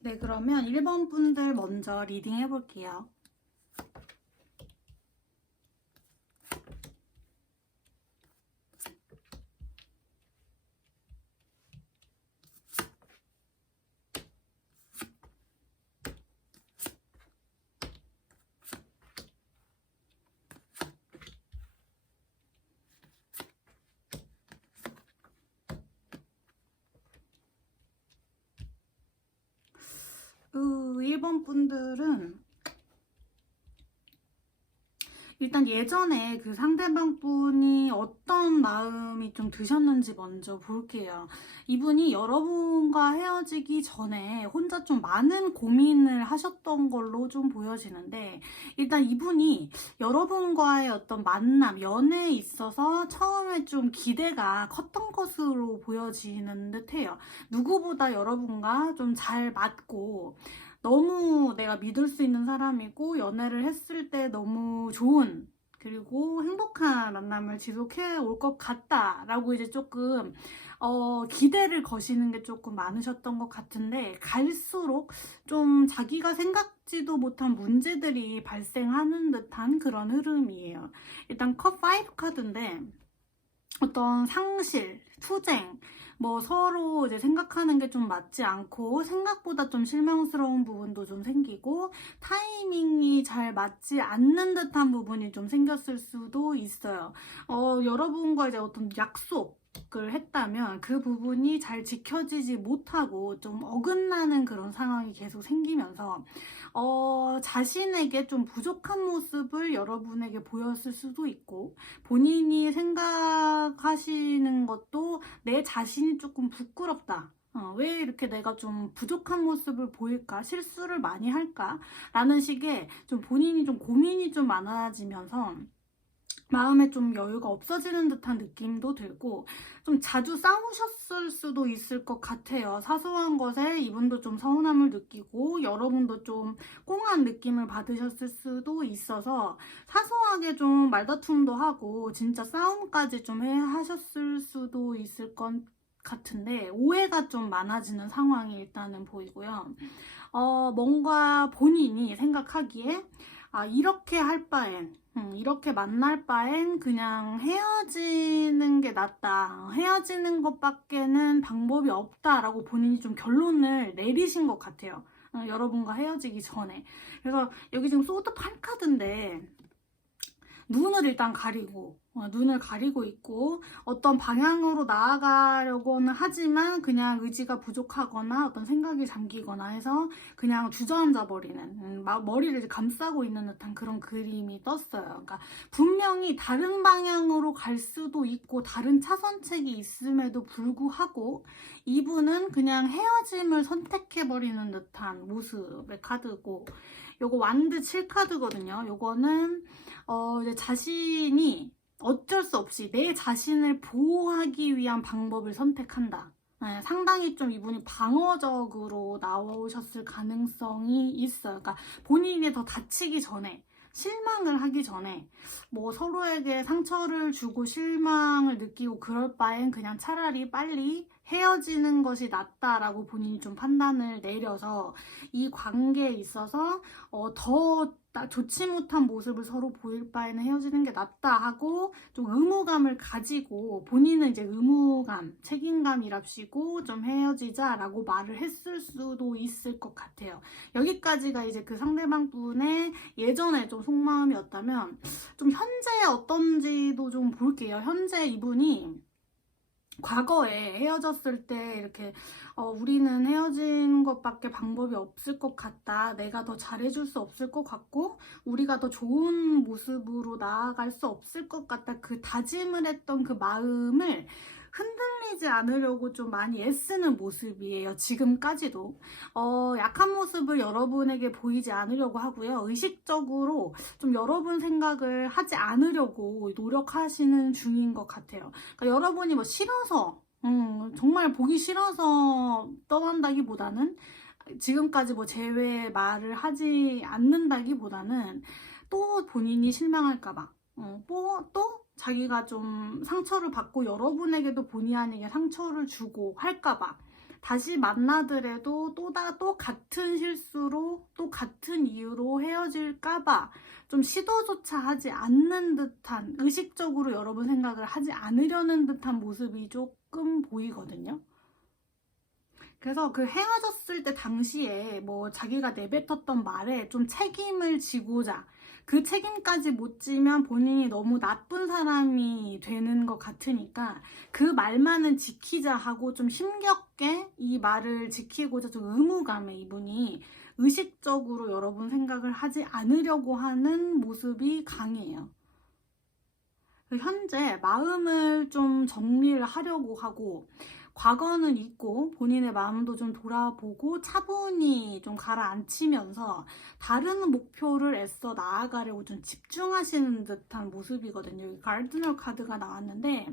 네, 그러면 1번 분들 먼저 리딩 해볼게요. 그 1번 분들은 일단 예전에 그 상대방 분이 어떤 마음이 좀 드셨는지 먼저 볼게요. 이분이 여러분과 헤어지기 전에 혼자 좀 많은 고민을 하셨던 걸로 좀 보여지는데, 일단 이분이 여러분과의 어떤 만남, 연애에 있어서 처음에 좀 기대가 컸던 것으로 보여지는 듯해요. 누구보다 여러분과 좀 잘 맞고 너무 내가 믿을 수 있는 사람이고 연애를 했을 때 너무 좋은 그리고 행복한 만남을 지속해 올 것 같다라고 이제 조금 기대를 거시는 게 조금 많으셨던 것 같은데, 갈수록 좀 자기가 생각지도 못한 문제들이 발생하는 듯한 그런 흐름이에요. 일단 컵 5 카드인데 어떤 상실, 투쟁, 뭐 서로 이제 생각하는 게 좀 맞지 않고 생각보다 좀 실망스러운 부분도 좀 생기고 타이밍이 잘 맞지 않는 듯한 부분이 좀 생겼을 수도 있어요. 여러분과 이제 어떤 약속을 했다면 그 부분이 잘 지켜지지 못하고 좀 어긋나는 그런 상황이 계속 생기면서 자신에게 좀 부족한 모습을 여러분에게 보였을 수도 있고, 본인이 생각하시는 것도 내 자신이 조금 부끄럽다. 왜 이렇게 내가 좀 부족한 모습을 보일까? 실수를 많이 할까? 라는 식의 좀 본인이 좀 고민이 좀 많아지면서 마음에 좀 여유가 없어지는 듯한 느낌도 들고, 좀 자주 싸우셨을 수도 있을 것 같아요. 사소한 것에 이분도 좀 서운함을 느끼고 여러분도 좀 꽁한 느낌을 받으셨을 수도 있어서 사소하게 좀 말다툼도 하고 진짜 싸움까지 좀 하셨을 수도 있을 것 같은데, 오해가 좀 많아지는 상황이 일단은 보이고요. 뭔가 본인이 생각하기에 이렇게 할 바엔, 이렇게 만날 바엔 그냥 헤어지는 게 낫다. 헤어지는 것밖에는 방법이 없다라고 본인이 좀 결론을 내리신 것 같아요. 여러분과 헤어지기 전에. 그래서 여기 지금 소드 8카드인데, 눈을 일단 가리고 눈을 가리고 있고 어떤 방향으로 나아가려고는 하지만 그냥 의지가 부족하거나 어떤 생각이 잠기거나 해서 그냥 주저앉아 버리는, 머리를 이제 감싸고 있는 듯한 그런 그림이 떴어요. 그러니까 분명히 다른 방향으로 갈 수도 있고 다른 차선책이 있음에도 불구하고 이분은 그냥 헤어짐을 선택해 버리는 듯한 모습의 카드고, 요거 완드 7카드거든요. 요거는 이제 자신이 어쩔 수 없이 내 자신을 보호하기 위한 방법을 선택한다. 네, 상당히 좀 이분이 방어적으로 나오셨을 가능성이 있어요. 그러니까 본인이 더 다치기 전에, 실망을 하기 전에, 뭐 서로에게 상처를 주고 실망을 느끼고 그럴 바엔 그냥 차라리 빨리 헤어지는 것이 낫다라고 본인이 좀 판단을 내려서 이 관계에 있어서 더 좋지 못한 모습을 서로 보일 바에는 헤어지는 게 낫다 하고 좀 의무감을 가지고, 본인은 이제 의무감, 책임감이랍시고 좀 헤어지자라고 말을 했을 수도 있을 것 같아요. 여기까지가 이제 그 상대방 분의 예전에 좀 속마음이었다면, 좀 현재 어떤지도 좀 볼게요. 현재 이분이 과거에 헤어졌을 때 이렇게 우리는 헤어진 것밖에 방법이 없을 것 같다. 내가 더 잘해줄 수 없을 것 같고 우리가 더 좋은 모습으로 나아갈 수 없을 것 같다. 그 다짐을 했던 그 마음을 흔들리지 않으려고 좀 많이 애쓰는 모습이에요. 지금까지도. 약한 모습을 여러분에게 보이지 않으려고 하고요. 의식적으로 좀 여러분 생각을 하지 않으려고 노력하시는 중인 것 같아요. 그러니까 여러분이 뭐 싫어서, 정말 보기 싫어서 떠난다기보다는, 지금까지 뭐 제외 말을 하지 않는다기보다는 또 본인이 실망할까봐, 또 자기가 좀 상처를 받고 여러분에게도 본의 아니게 상처를 주고 할까봐 다시 만나더라도 또 같은 실수로 또 같은 이유로 헤어질까봐 좀 시도조차 하지 않는 듯한, 의식적으로 여러분 생각을 하지 않으려는 듯한 모습이 조금 보이거든요. 그래서 그 헤어졌을 때 당시에 뭐 자기가 내뱉었던 말에 좀 책임을 지고자, 그 책임까지 못 지면 본인이 너무 나쁜 사람이 되는 것 같으니까 그 말만은 지키자 하고 좀 힘겹게 이 말을 지키고자 좀 의무감에 이분이 의식적으로 여러분 생각을 하지 않으려고 하는 모습이 강해요. 현재 마음을 좀 정리를 하려고 하고, 과거는 잊고 본인의 마음도 좀 돌아보고 차분히 좀 가라앉히면서 다른 목표를 애써 나아가려고 좀 집중하시는 듯한 모습이거든요. 여기 가르디널 카드가 나왔는데,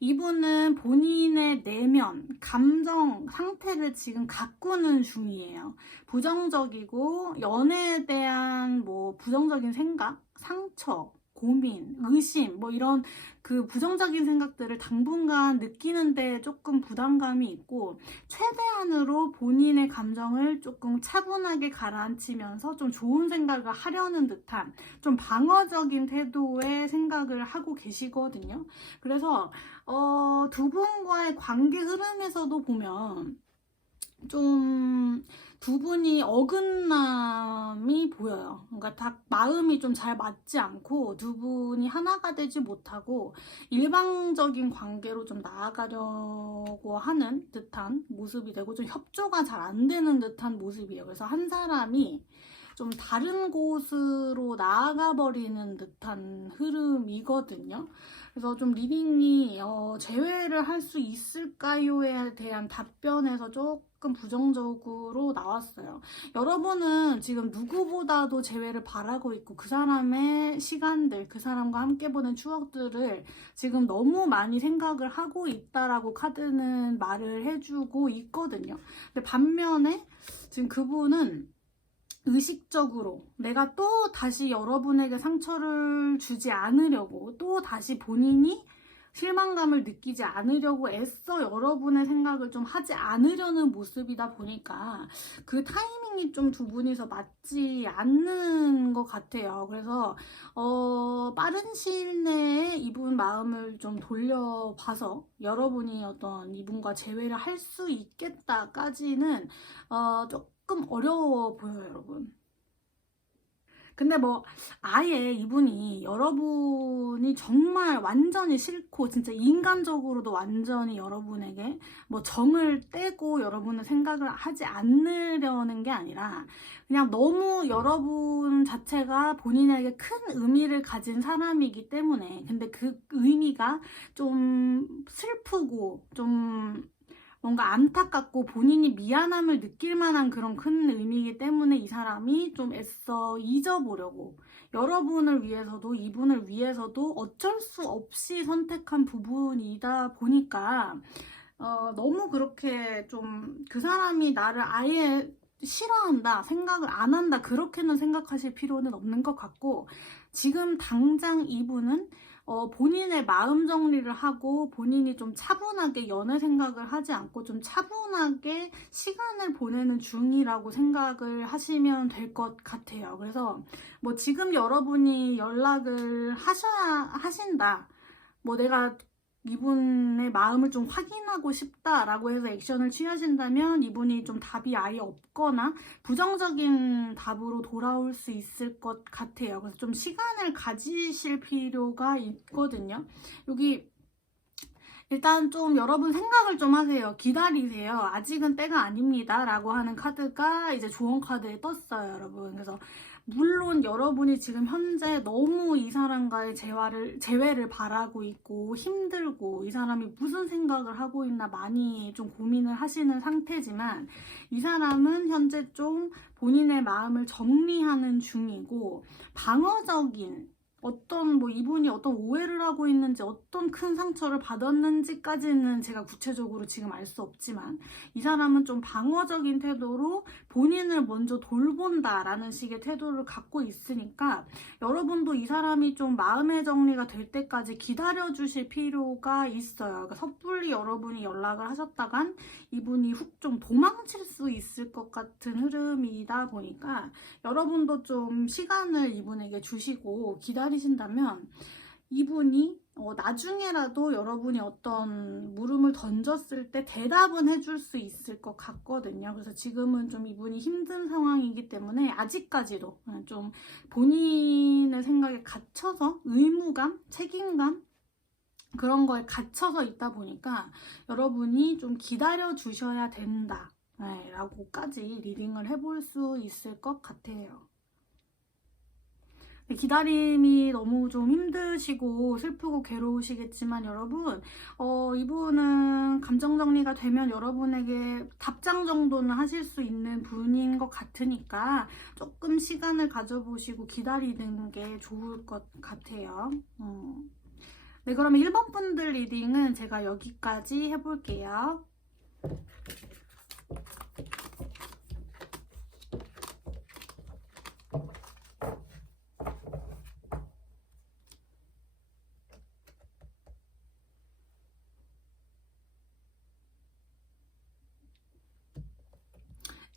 이분은 본인의 내면, 감정 상태를 지금 가꾸는 중이에요. 부정적이고 연애에 대한 뭐 부정적인 생각, 상처, 고민, 의심, 뭐 이런 그 부정적인 생각들을 당분간 느끼는데 조금 부담감이 있고, 최대한으로 본인의 감정을 조금 차분하게 가라앉히면서 좀 좋은 생각을 하려는 듯한 좀 방어적인 태도의 생각을 하고 계시거든요. 그래서 두 분과의 관계 흐름에서도 보면 좀 두 분이 어긋남이 보여요. 그러니까 다 마음이 좀 잘 맞지 않고 두 분이 하나가 되지 못하고 일방적인 관계로 좀 나아가려고 하는 듯한 모습이 되고, 좀 협조가 잘 안 되는 듯한 모습이에요. 그래서 한 사람이 좀 다른 곳으로 나아가 버리는 듯한 흐름이거든요. 그래서 좀 리딩이 재회를 할 수 있을까요에 대한 답변에서 조금 부정적으로 나왔어요. 여러분은 지금 누구보다도 재회를 바라고 있고, 그 사람의 시간들, 그 사람과 함께 보낸 추억들을 지금 너무 많이 생각을 하고 있다라고 카드는 말을 해주고 있거든요. 근데 반면에 지금 그분은 의식적으로 내가 또 다시 여러분에게 상처를 주지 않으려고, 또 다시 본인이 실망감을 느끼지 않으려고 애써 여러분의 생각을 좀 하지 않으려는 모습이다 보니까 그 타이밍이 좀 두 분이서 맞지 않는 것 같아요. 그래서 빠른 시일 내에 이분 마음을 좀 돌려봐서 여러분이 어떤 이분과 재회를 할 수 있겠다까지는 조금 어려워 보여요, 여러분. 근데 뭐 아예 이분이 여러분이 정말 완전히 싫고 진짜 인간적으로도 완전히 여러분에게 뭐 정을 떼고 여러분의 생각을 하지 않으려는 게 아니라, 그냥 너무 여러분 자체가 본인에게 큰 의미를 가진 사람이기 때문에, 근데 그 의미가 좀 슬프고 좀 뭔가 안타깝고 본인이 미안함을 느낄 만한 그런 큰 의미이기 때문에 이 사람이 좀 애써 잊어보려고, 여러분을 위해서도 이분을 위해서도 어쩔 수 없이 선택한 부분이다 보니까 너무 그렇게 좀 그 사람이 나를 아예 싫어한다, 생각을 안 한다, 그렇게는 생각하실 필요는 없는 것 같고, 지금 당장 이분은 본인의 마음 정리를 하고 본인이 좀 차분하게 연애 생각을 하지 않고 좀 차분하게 시간을 보내는 중이라고 생각을 하시면 될 것 같아요. 그래서 뭐 지금 여러분이 연락을 하신다, 뭐 내가 이분의 마음을 좀 확인하고 싶다라고 해서 액션을 취하신다면 이분이 좀 답이 아예 없거나 부정적인 답으로 돌아올 수 있을 것 같아요. 그래서 좀 시간을 가지실 필요가 있거든요. 여기 일단 좀 여러분 생각을 좀 하세요. 기다리세요. 아직은 때가 아닙니다 라고 하는 카드가 이제 조언 카드에 떴어요, 여러분. 그래서 물론 여러분이 지금 현재 너무 이 사람과의 재회를 바라고 있고 힘들고, 이 사람이 무슨 생각을 하고 있나 많이 좀 고민을 하시는 상태지만, 이 사람은 현재 좀 본인의 마음을 정리하는 중이고, 방어적인 어떤 뭐 이분이 어떤 오해를 하고 있는지, 어떤 큰 상처를 받았는지까지는 제가 구체적으로 지금 알 수 없지만, 이 사람은 좀 방어적인 태도로 본인을 먼저 돌본다라는 식의 태도를 갖고 있으니까 여러분도 이 사람이 좀 마음의 정리가 될 때까지 기다려주실 필요가 있어요. 그러니까 섣불리 여러분이 연락을 하셨다간 이분이 훅 좀 도망칠 수 있을 것 같은 흐름이다 보니까 여러분도 좀 시간을 이분에게 주시고 기다리신다면 이분이 나중에라도 여러분이 어떤 물음을 던졌을 때 대답은 해줄 수 있을 것 같거든요. 그래서 지금은 좀 이분이 힘든 상황이기 때문에 아직까지도 좀 본인의 생각에 갇혀서 의무감, 책임감 그런 거에 갇혀서 있다 보니까 여러분이 좀 기다려 주셔야 된다 라고까지 리딩을 해볼 수 있을 것 같아요. 기다림이 너무 좀 힘드시고 슬프고 괴로우시겠지만 여러분 이분은 감정 정리가 되면 여러분에게 답장 정도는 하실 수 있는 분인 것 같으니까 조금 시간을 가져보시고 기다리는 게 좋을 것 같아요. 네, 그러면 1번 분들 리딩은 제가 여기까지 해볼게요.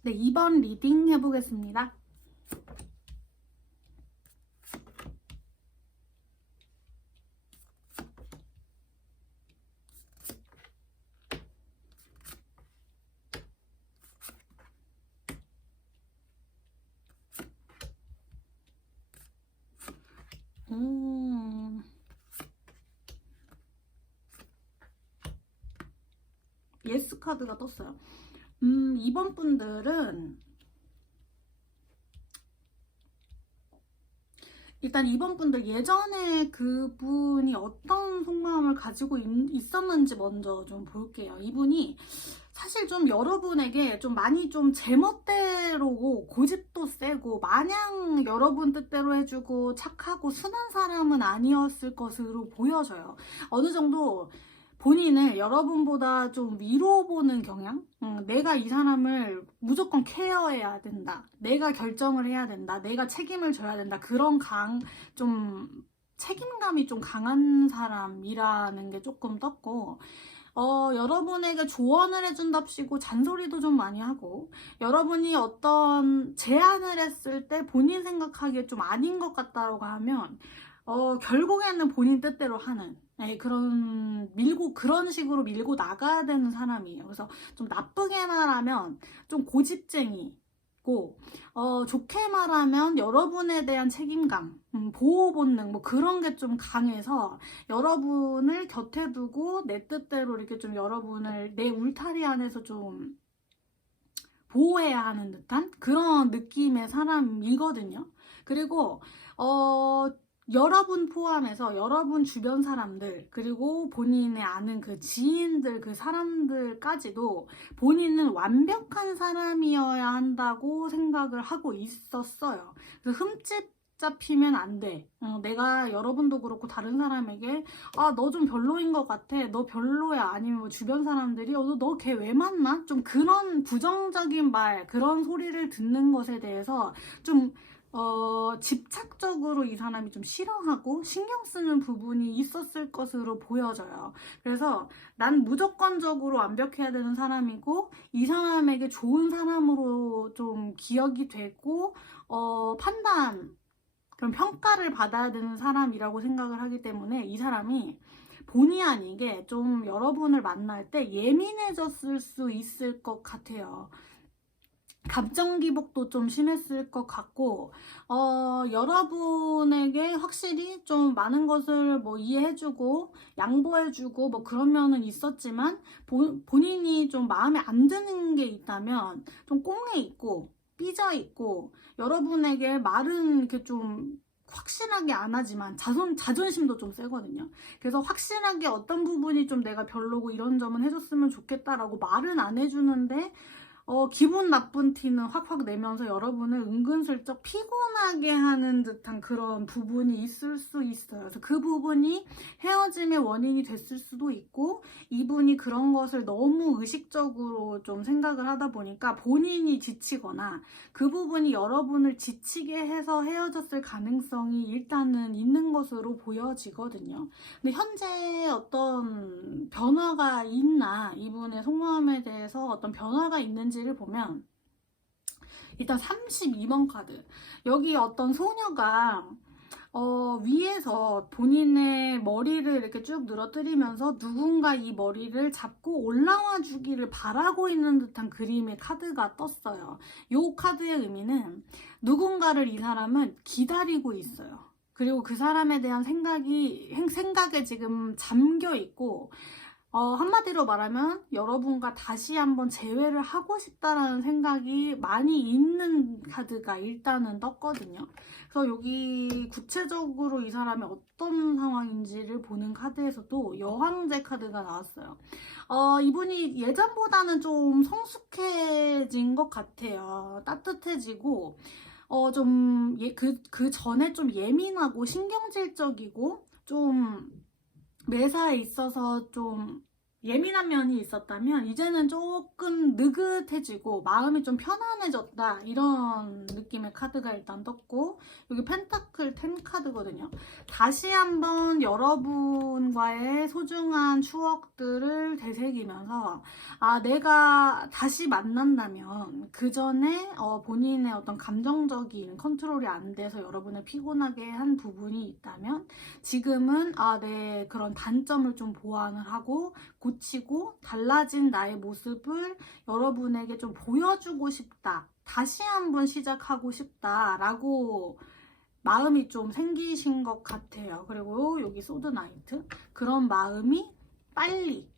네, 2번 리딩 해보겠습니다. 예스 카드가 떴어요. 2번 분들은 일단 2번 분들 예전에 그분이 어떤 속마음을 가지고 있었는지 먼저 좀 볼게요. 이분이 사실 좀 여러분에게 좀 많이 좀 제멋대로고 고집도 세고 마냥 여러분 뜻대로 해주고 착하고 순한 사람은 아니었을 것으로 보여져요. 어느 정도 본인을 여러분보다 좀 위로 보는 경향? 내가 이 사람을 무조건 케어해야 된다. 내가 결정을 해야 된다. 내가 책임을 져야 된다. 그런 좀 책임감이 좀 강한 사람이라는 게 조금 떴고 여러분에게 조언을 해준답시고 잔소리도 좀 많이 하고 여러분이 어떤 제안을 했을 때 본인 생각하기에 좀 아닌 것 같다고 하면 결국에는 본인 뜻대로 하는 그런 식으로 밀고 나가야 되는 사람이에요. 그래서 좀 나쁘게 말하면 좀 고집쟁이고 좋게 말하면 여러분에 대한 책임감, 보호 본능 뭐 그런 게 좀 강해서 여러분을 곁에 두고 내 뜻대로 이렇게 좀 여러분을 내 울타리 안에서 좀 보호해야 하는 듯한 그런 느낌의 사람이거든요. 그리고 여러분 포함해서 여러분 주변 사람들 그리고 본인의 아는 그 지인들 그 사람들까지도 본인은 완벽한 사람이어야 한다고 생각을 하고 있었어요. 그래서 흠집 잡히면 안 돼. 내가 여러분도 그렇고 다른 사람에게 너 좀 별로인 것 같아. 너 별로야. 아니면 뭐 주변 사람들이 너 걔 왜 만나? 좀 그런 부정적인 말 그런 소리를 듣는 것에 대해서 좀 집착적으로 이 사람이 좀 싫어하고 신경 쓰는 부분이 있었을 것으로 보여져요. 그래서 난 무조건적으로 완벽해야 되는 사람이고 이 사람에게 좋은 사람으로 좀 기억이 되고 그런 평가를 받아야 되는 사람이라고 생각을 하기 때문에 이 사람이 본의 아니게 좀 여러분을 만날 때 예민해졌을 수 있을 것 같아요. 감정 기복도 좀 심했을 것 같고 여러분에게 확실히 좀 많은 것을 뭐 이해해주고 양보해주고 뭐 그런 면은 있었지만 본인이 좀 마음에 안 드는 게 있다면 좀 꽁해 있고 삐져 있고 여러분에게 말은 이렇게 좀 확실하게 안 하지만 자존심도 좀 세거든요. 그래서 확실하게 어떤 부분이 좀 내가 별로고 이런 점은 해줬으면 좋겠다라고 말은 안 해주는데 기분 나쁜 티는 확확 내면서 여러분을 은근슬쩍 피곤하게 하는 듯한 그런 부분이 있을 수 있어요. 그래서 그 부분이 헤어짐의 원인이 됐을 수도 있고, 이분이 그런 것을 너무 의식적으로 좀 생각을 하다 보니까 본인이 지치거나 그 부분이 여러분을 지치게 해서 헤어졌을 가능성이 일단은 있는 것으로 보여지거든요. 근데 현재 어떤 변화가 있나, 이분의 속마음에 대해서 어떤 변화가 있는지를 보면, 일단 32번 카드. 여기 어떤 소녀가 위에서 본인의 머리를 이렇게 쭉 늘어뜨리면서 누군가 이 머리를 잡고 올라와 주기를 바라고 있는 듯한 그림의 카드가 떴어요. 이 카드의 의미는 누군가를 이 사람은 기다리고 있어요. 그리고 그 사람에 대한 생각에 지금 잠겨 있고, 한마디로 말하면 여러분과 다시 한번 재회를 하고 싶다라는 생각이 많이 있는 카드가 일단은 떴거든요. 그래서 여기 구체적으로 이 사람이 어떤 상황인지를 보는 카드에서도 여왕제 카드가 나왔어요. 이분이 예전보다는 좀 성숙해진 것 같아요. 따뜻해지고, 그 전에 좀 예민하고 신경질적이고, 좀 매사에 있어서 좀 예민한 면이 있었다면 이제는 조금 느긋해지고 마음이 좀 편안해졌다, 이런 느낌의 카드가 일단 떴고, 여기 펜타클 10 카드거든요. 다시 한번 여러분과의 소중한 추억들을 되새기면서, 내가 다시 만난다면 그 전에 본인의 어떤 감정적인 컨트롤이 안 돼서 여러분을 피곤하게 한 부분이 있다면 지금은 내 그런 단점을 좀 보완을 하고 고치고 달라진 나의 모습을 여러분에게 좀 보여주고 싶다, 다시 한번 시작하고 싶다라고 마음이 좀 생기신 것 같아요. 그리고 여기 소드 나이트, 그런 마음이 빨리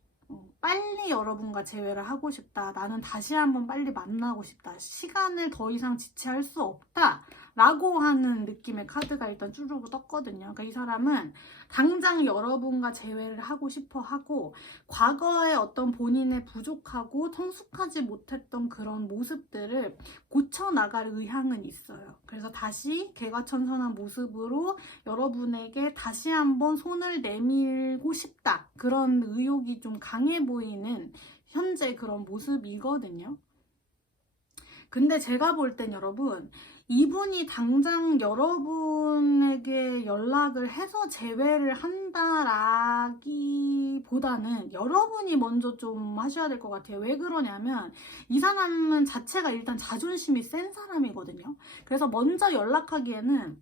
여러분과 재회를 하고 싶다, 나는 다시 한번 빨리 만나고 싶다, 시간을 더 이상 지체할 수 없다 라고 하는 느낌의 카드가 일단 쭈르르 떴거든요. 그러니까 이 사람은 당장 여러분과 재회를 하고 싶어 하고, 과거의 어떤 본인의 부족하고 성숙하지 못했던 그런 모습들을 고쳐나갈 의향은 있어요. 그래서 다시 개과천선한 모습으로 여러분에게 다시 한번 손을 내밀고 싶다, 그런 의욕이 좀 강해 보이는 현재 그런 모습이거든요. 근데 제가 볼 땐 여러분, 이분이 당장 여러분에게 연락을 해서 재회를 한다라기보다는 여러분이 먼저 좀 하셔야 될 것 같아요. 왜 그러냐면 이 사람은 자체가 일단 자존심이 센 사람이거든요. 그래서 먼저 연락하기에는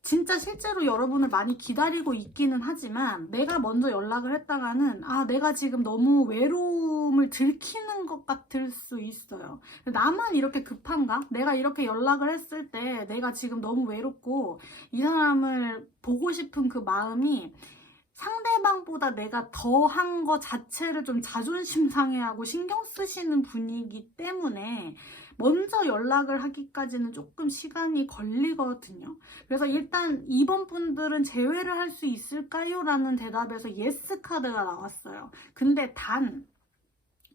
진짜 실제로 여러분을 많이 기다리고 있기는 하지만, 내가 먼저 연락을 했다가는 내가 지금 너무 외로움을 들키는 것 같을 수 있어요. 나만 이렇게 급한가? 내가 이렇게 연락을 했을 때 내가 지금 너무 외롭고 이 사람을 보고 싶은 그 마음이 상대방보다 내가 더 한 거 자체를 좀 자존심 상해하고 신경 쓰시는 분이기 때문에 먼저 연락을 하기까지는 조금 시간이 걸리거든요. 그래서 일단 이번 분들은 재회를 할 수 있을까요? 라는 대답에서 예스 카드가 나왔어요. 근데 단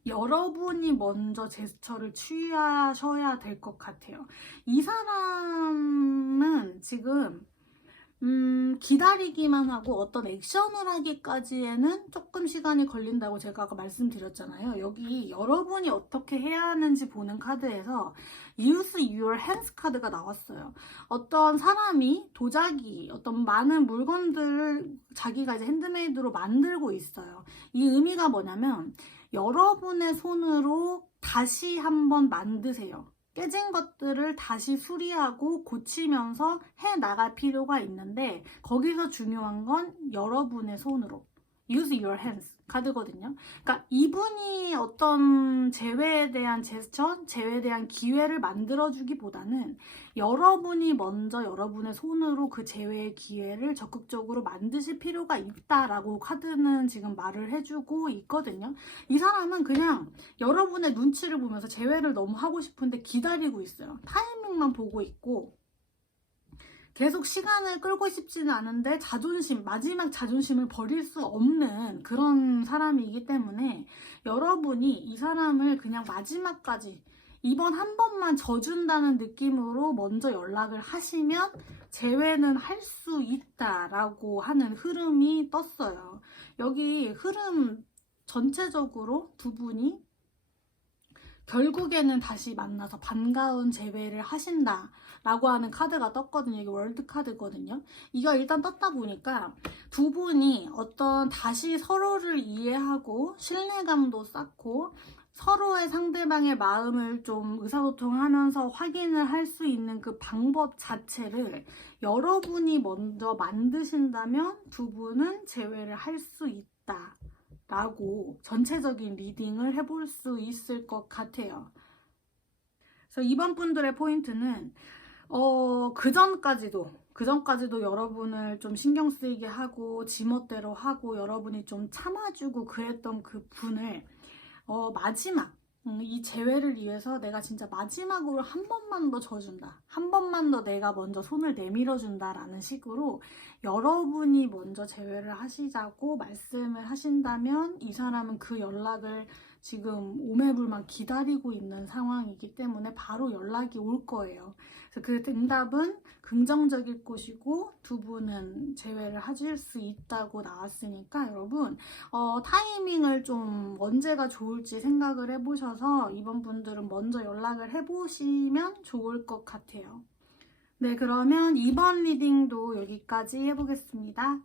여러분이 먼저 제스처를 취하셔야 될 것 같아요. 이 사람은 지금 기다리기만 하고 어떤 액션을 하기까지에는 조금 시간이 걸린다고 제가 아까 말씀드렸잖아요. 여기 여러분이 어떻게 해야 하는지 보는 카드에서 Use your hands 카드가 나왔어요. 어떤 사람이 도자기, 어떤 많은 물건들을 자기가 이제 핸드메이드로 만들고 있어요. 이 의미가 뭐냐면 여러분의 손으로 다시 한번 만드세요. 깨진 것들을 다시 수리하고 고치면서 해 나갈 필요가 있는데, 거기서 중요한 건 여러분의 손으로 use your hands 카드거든요. 그러니까 이분이 어떤 재회에 대한 제스처, 재회에 대한 기회를 만들어주기보다는 여러분이 먼저 여러분의 손으로 그 재회의 기회를 적극적으로 만드실 필요가 있다라고 카드는 지금 말을 해주고 있거든요. 이 사람은 그냥 여러분의 눈치를 보면서 재회를 너무 하고 싶은데 기다리고 있어요. 타이밍만 보고 있고, 계속 시간을 끌고 싶지는 않은데 마지막 자존심을 버릴 수 없는 그런 사람이기 때문에 여러분이 이 사람을 그냥 마지막까지 이번 한 번만 져준다는 느낌으로 먼저 연락을 하시면 재회는 할 수 있다라고 하는 흐름이 떴어요. 여기 흐름 전체적으로 두 분이 결국에는 다시 만나서 반가운 재회를 하신다 라고 하는 카드가 떴거든요. 이게 월드 카드거든요. 이거 일단 떴다 보니까 두 분이 어떤 다시 서로를 이해하고 신뢰감도 쌓고 서로의 상대방의 마음을 좀 의사소통하면서 확인을 할 수 있는 그 방법 자체를 여러분이 먼저 만드신다면 두 분은 재회를 할 수 있다 라고 전체적인 리딩을 해볼 수 있을 것 같아요. 그래서 이번 분들의 포인트는 그 전까지도 여러분을 좀 신경 쓰이게 하고 지멋대로 하고 여러분이 좀 참아주고 그랬던 그 분을 마지막 이 재회를 위해서 내가 진짜 마지막으로 한 번만 더 져준다, 한 번만 더 내가 먼저 손을 내밀어 준다 라는 식으로 여러분이 먼저 재회를 하시자고 말씀을 하신다면 이 사람은 그 연락을 지금 오매불만 기다리고 있는 상황이기 때문에 바로 연락이 올 거예요. 그래서 그 응답은 긍정적일 것이고 두 분은 재회를 하실 수 있다고 나왔으니까 여러분 타이밍을 좀 언제가 좋을지 생각을 해보셔서 이번 분들은 먼저 연락을 해보시면 좋을 것 같아요. 네, 그러면 이번 리딩도 여기까지 해보겠습니다.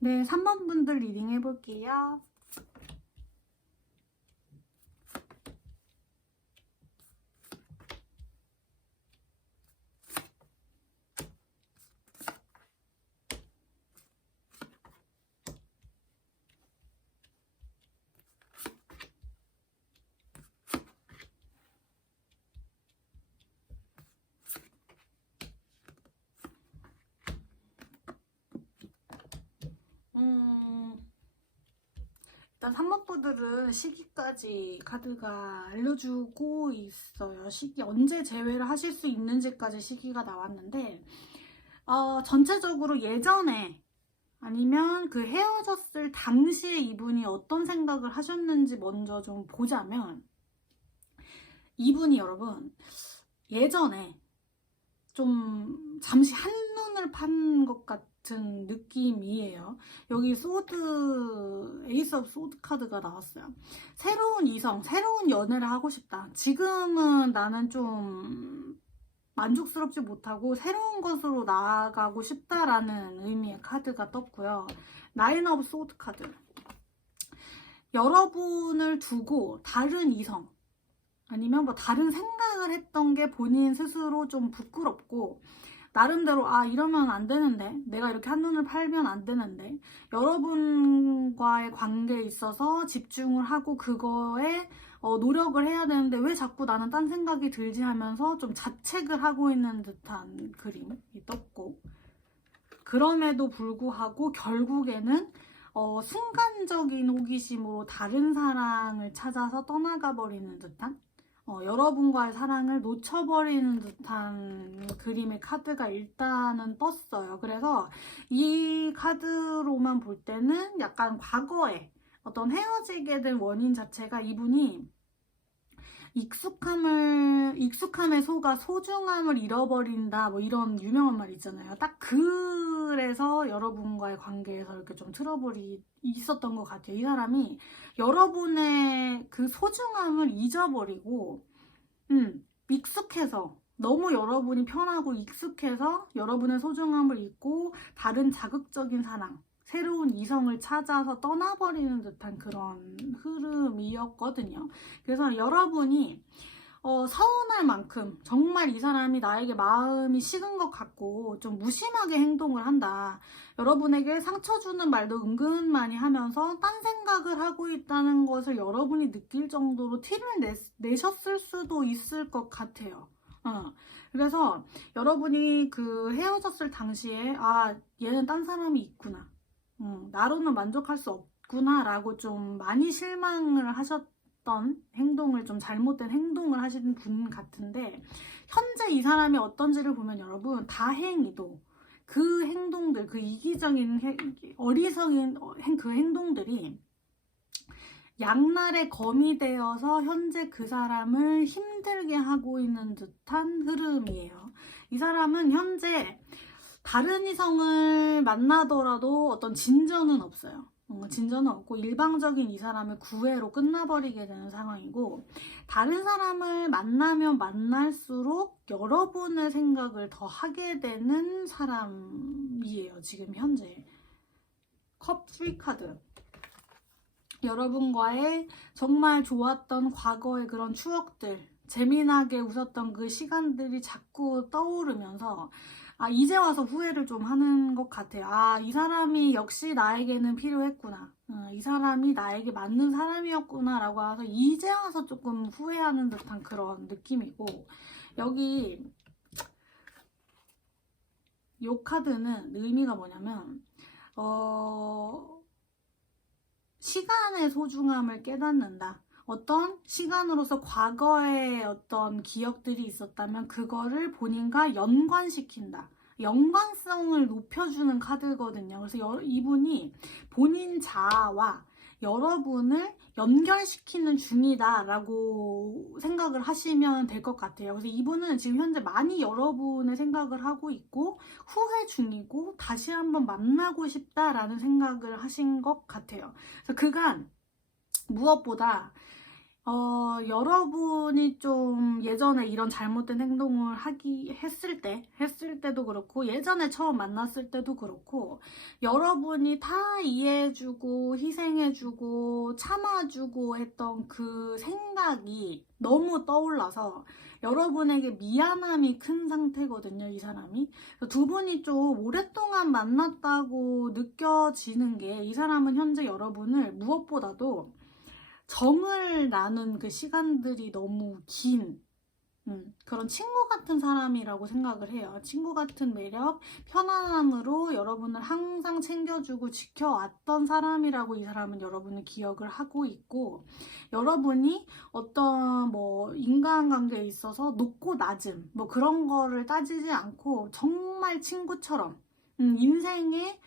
네, 3번 분들 리딩 해볼게요. 일단 3번 분들은 시기까지 카드가 알려주고 있어요. 시기 언제 재회를 하실 수 있는지까지 시기가 나왔는데 전체적으로 예전에 아니면 그 헤어졌을 당시에 이분이 어떤 생각을 하셨는지 먼저 좀 보자면 이분이 여러분 예전에 좀 잠시 한눈을 판 것 같은 느낌이에요. 여기 에이스 오브 소드 카드가 나왔어요. 새로운 이성, 새로운 연애를 하고 싶다. 지금은 나는 좀 만족스럽지 못하고 새로운 것으로 나아가고 싶다라는 의미의 카드가 떴고요. 나인 오브 소드 카드. 여러분을 두고 다른 이성 아니면 뭐 다른 생각을 했던 게 본인 스스로 좀 부끄럽고 나름대로 이러면 안 되는데 내가 이렇게 한눈을 팔면 안 되는데 여러분과의 관계에 있어서 집중을 하고 그거에 노력을 해야 되는데 왜 자꾸 나는 딴 생각이 들지 하면서 좀 자책을 하고 있는 듯한 그림이 떴고 그럼에도 불구하고 결국에는 순간적인 호기심으로 다른 사랑을 찾아서 떠나가 버리는 듯한 여러분과의 사랑을 놓쳐버리는 듯한 그림의 카드가 일단은 떴어요. 그래서 이 카드로만 볼 때는 약간 과거에 어떤 헤어지게 된 원인 자체가 이분이 익숙함에 속아 소중함을 잃어버린다 뭐 이런 유명한 말 있잖아요. 딱 그래서 여러분과의 관계에서 이렇게 좀 트러블이 있었던 것 같아요. 이 사람이 여러분의 그 소중함을 잊어버리고 익숙해서 너무 여러분이 편하고 익숙해서 여러분의 소중함을 잊고 다른 자극적인 사랑 새로운 이성을 찾아서 떠나버리는 듯한 그런 흐름이었거든요. 그래서 여러분이 서운할 만큼 정말 이 사람이 나에게 마음이 식은 것 같고 좀 무심하게 행동을 한다. 여러분에게 상처 주는 말도 은근 많이 하면서 딴 생각을 하고 있다는 것을 여러분이 느낄 정도로 티를 내셨을 수도 있을 것 같아요. 그래서 여러분이 그 헤어졌을 당시에 얘는 딴 사람이 있구나. 나로는 만족할 수 없구나 라고 좀 많이 실망을 하셨던 행동을, 좀 잘못된 행동을 하시는 분 같은데, 현재 이 사람이 어떤지를 보면 여러분 다행히도 그 행동들, 그 이기적인 어리석은 그 행동들이 양날의 검이 되어서 현재 그 사람을 힘들게 하고 있는 듯한 흐름이에요. 이 사람은 현재 다른 이성을 만나더라도 어떤 진전은 없어요. 진전은 없고 일방적인 이 사람의 구애로 끝나버리게 되는 상황이고, 다른 사람을 만나면 만날수록 여러분의 생각을 더 하게 되는 사람이에요. 지금 현재. 컵 3 카드. 여러분과의 정말 좋았던 과거의 그런 추억들, 재미나게 웃었던 그 시간들이 자꾸 떠오르면서 이제 와서 후회를 좀 하는 것 같아요. 이 사람이 역시 나에게는 필요했구나. 이 사람이 나에게 맞는 사람이었구나 라고 해서 이제 와서 조금 후회하는 듯한 그런 느낌이고, 여기 이 카드는 의미가 뭐냐면 시간의 소중함을 깨닫는다. 어떤 시간으로서 과거의 어떤 기억들이 있었다면 그거를 본인과 연관시킨다. 연관성을 높여주는 카드거든요. 그래서 이분이 본인 자아와 여러분을 연결시키는 중이다 라고 생각을 하시면 될 것 같아요. 그래서 이분은 지금 현재 많이 여러분의 생각을 하고 있고 후회 중이고 다시 한번 만나고 싶다라는 생각을 하신 것 같아요. 그래서 그간 무엇보다 여러분이 좀 예전에 이런 잘못된 행동을 했을 때도 그렇고, 예전에 처음 만났을 때도 그렇고, 여러분이 다 이해해주고, 희생해주고, 참아주고 했던 그 생각이 너무 떠올라서 여러분에게 미안함이 큰 상태거든요, 이 사람이. 두 분이 좀 오랫동안 만났다고 느껴지는 게, 이 사람은 현재 여러분을 무엇보다도 정을 나눈 그 시간들이 너무 긴 그런 친구 같은 사람이라고 생각을 해요. 친구 같은 매력, 편안함으로 여러분을 항상 챙겨주고 지켜왔던 사람이라고 이 사람은 여러분을 기억을 하고 있고, 여러분이 어떤 인간관계에 있어서 높고 낮음 그런 거를 따지지 않고 정말 친구처럼 인생의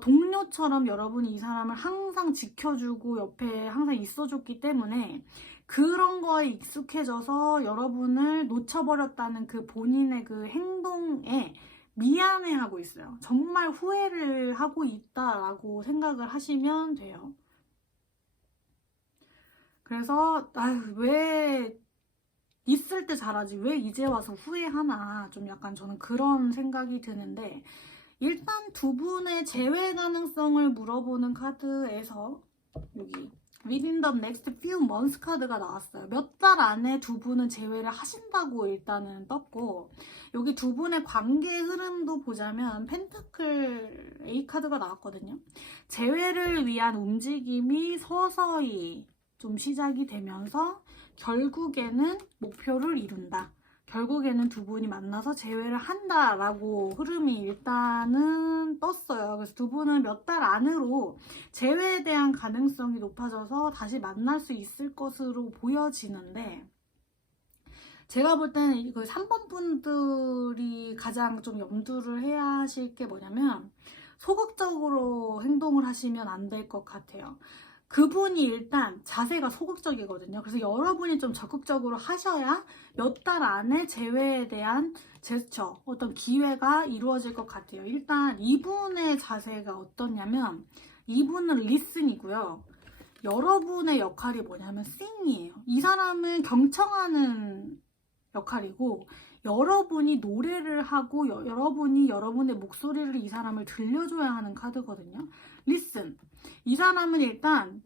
동료처럼 여러분이 이 사람을 항상 지켜주고 옆에 항상 있어줬기 때문에 그런 거에 익숙해져서 여러분을 놓쳐버렸다는 그 본인의 그 행동에 미안해하고 있어요. 정말 후회를 하고 있다라고 생각을 하시면 돼요. 그래서 왜 있을 때 잘하지 왜 이제 와서 후회하나, 좀 약간 저는 그런 생각이 드는데, 일단 두 분의 재회 가능성을 물어보는 카드에서 여기 Within the next few months 카드가 나왔어요. 몇 달 안에 두 분은 재회를 하신다고 일단은 떴고, 여기 두 분의 관계 흐름도 보자면 펜타클 A 카드가 나왔거든요. 재회를 위한 움직임이 서서히 좀 시작이 되면서 결국에는 목표를 이룬다. 결국에는 두 분이 만나서 재회를 한다라고 흐름이 일단은 떴어요. 그래서 두 분은 몇 달 안으로 재회에 대한 가능성이 높아져서 다시 만날 수 있을 것으로 보여지는데, 제가 볼 때는 그 3번 분들이 가장 좀 염두를 해야 하실 게 뭐냐면, 소극적으로 행동을 하시면 안 될 것 같아요. 그분이 일단 자세가 소극적이거든요. 그래서 여러분이 좀 적극적으로 하셔야 몇 달 안에 재회에 대한 제스처, 어떤 기회가 이루어질 것 같아요. 일단 이분의 자세가 어떠냐면, 이분은 리슨이고요. 여러분의 역할이 뭐냐면 싱이에요. 이 사람은 경청하는 역할이고, 여러분이 노래를 하고 여러분이 여러분의 목소리를 이 사람을 들려줘야 하는 카드거든요. 리슨. 이 사람은 일단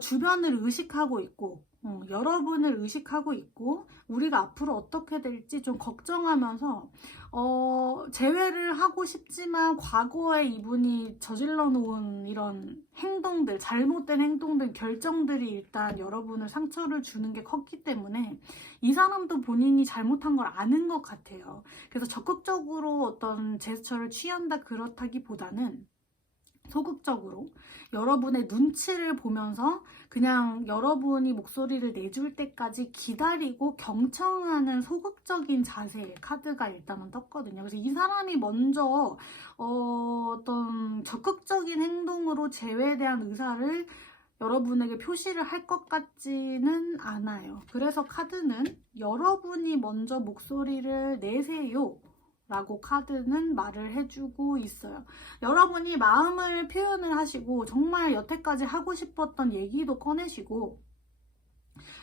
주변을 의식하고 있고, 여러분을 의식하고 있고 우리가 앞으로 어떻게 될지 좀 걱정하면서 재회를 하고 싶지만 과거에 이분이 저질러 놓은 이런 행동들, 잘못된 행동들, 결정들이 일단 여러분을 상처를 주는 게 컸기 때문에 이 사람도 본인이 잘못한 걸 아는 것 같아요. 그래서 적극적으로 어떤 제스처를 취한다 그렇다기보다는 소극적으로 여러분의 눈치를 보면서 그냥 여러분이 목소리를 내줄 때까지 기다리고 경청하는 소극적인 자세의 카드가 일단은 떴거든요. 그래서 이 사람이 먼저 어떤 적극적인 행동으로 재회에 대한 의사를 여러분에게 표시를 할 것 같지는 않아요. 그래서 카드는 여러분이 먼저 목소리를 내세요 라고 카드는 말을 해주고 있어요. 여러분이 마음을 표현을 하시고 정말 여태까지 하고 싶었던 얘기도 꺼내시고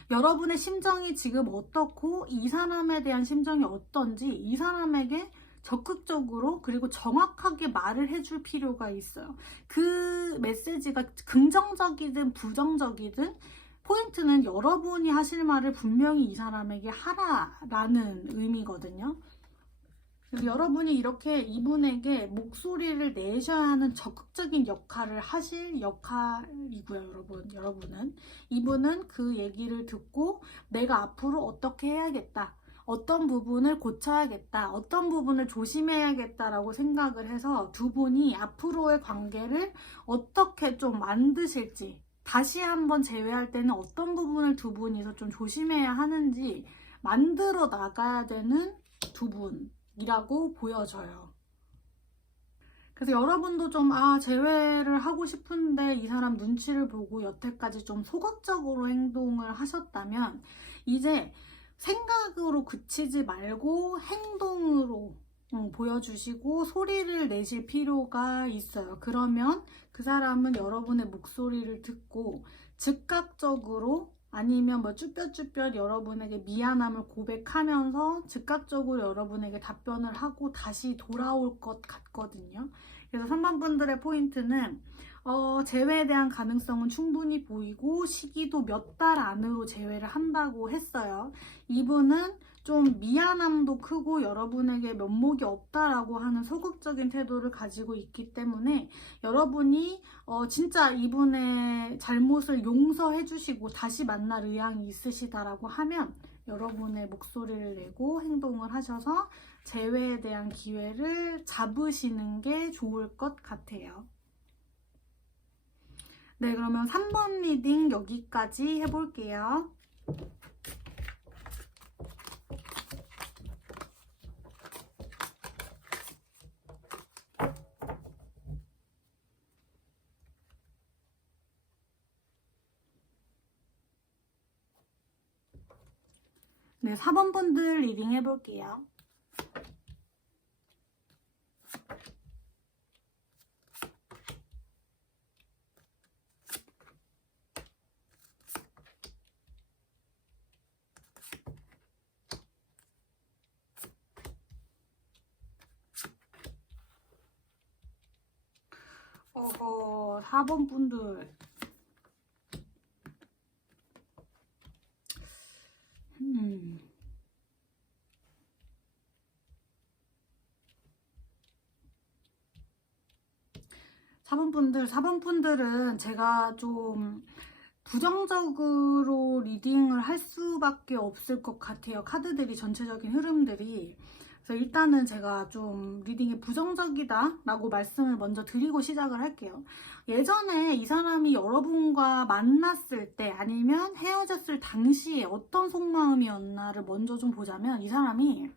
여러분의 심정이 지금 어떻고 이 사람에 대한 심정이 어떤지 이 사람에게 적극적으로 그리고 정확하게 말을 해줄 필요가 있어요. 그 메시지가 긍정적이든 부정적이든 포인트는 여러분이 하실 말을 분명히 이 사람에게 하라라는 의미거든요. 여러분이 이렇게 이분에게 목소리를 내셔야 하는 적극적인 역할을 하실 역할이고요, 여러분은. 이분은 그 얘기를 듣고 내가 앞으로 어떻게 해야겠다. 어떤 부분을 고쳐야겠다. 어떤 부분을 조심해야겠다라고 생각을 해서 두 분이 앞으로의 관계를 어떻게 좀 만드실지 다시 한번 재회할 때는 어떤 부분을 두 분이서 좀 조심해야 하는지 만들어 나가야 되는 두 분. 이라고 보여져요. 그래서 여러분도 좀 재회를 하고 싶은데 이 사람 눈치를 보고 여태까지 좀 소극적으로 행동을 하셨다면 이제 생각으로 그치지 말고 행동으로 보여주시고 소리를 내실 필요가 있어요. 그러면 그 사람은 여러분의 목소리를 듣고 즉각적으로 아니면 뭐 쭈뼛쭈뼛 여러분에게 미안함을 고백하면서 즉각적으로 여러분에게 답변을 하고 다시 돌아올 것 같거든요. 그래서 3번 분들의 포인트는 재회에 대한 가능성은 충분히 보이고 시기도 몇 달 안으로 재회를 한다고 했어요. 이분은 좀 미안함도 크고 여러분에게 면목이 없다라고 하는 소극적인 태도를 가지고 있기 때문에 여러분이 진짜 이분의 잘못을 용서해 주시고 다시 만날 의향이 있으시다라고 하면 여러분의 목소리를 내고 행동을 하셔서 재회에 대한 기회를 잡으시는 게 좋을 것 같아요. 네, 그러면 3번 리딩 여기까지 해볼게요. 네, 4번 분들 리딩 해볼게요. 어허, 4번 분들. 4번 분들은 제가 좀 부정적으로 리딩을 할 수밖에 없을 것 같아요. 카드들이 전체적인 흐름들이. 그래서 일단은 제가 좀 리딩이 부정적이다 라고 말씀을 먼저 드리고 시작을 할게요. 예전에 이 사람이 여러분과 만났을 때 아니면 헤어졌을 당시에 어떤 속마음이었나를 먼저 좀 보자면 이 사람이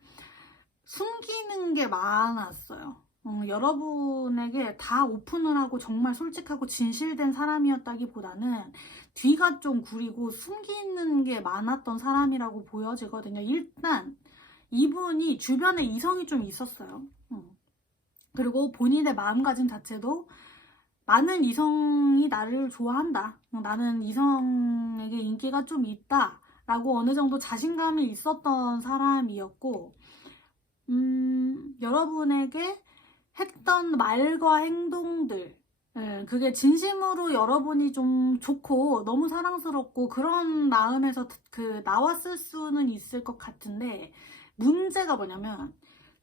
숨기는 게 많았어요. 여러분에게 다 오픈을 하고 정말 솔직하고 진실된 사람이었다기보다는 뒤가 좀 구리고 숨기는 게 많았던 사람이라고 보여지거든요. 일단 이분이 주변에 이성이 좀 있었어요. 그리고 본인의 마음가짐 자체도 많은 이성이 나를 좋아한다. 나는 이성에게 인기가 좀 있다. 라고 어느 정도 자신감이 있었던 사람이었고 여러분에게 했던 말과 행동들 예, 그게 진심으로 여러분이 좀 좋고 너무 사랑스럽고 그런 마음에서 나왔을 수는 있을 것 같은데, 문제가 뭐냐면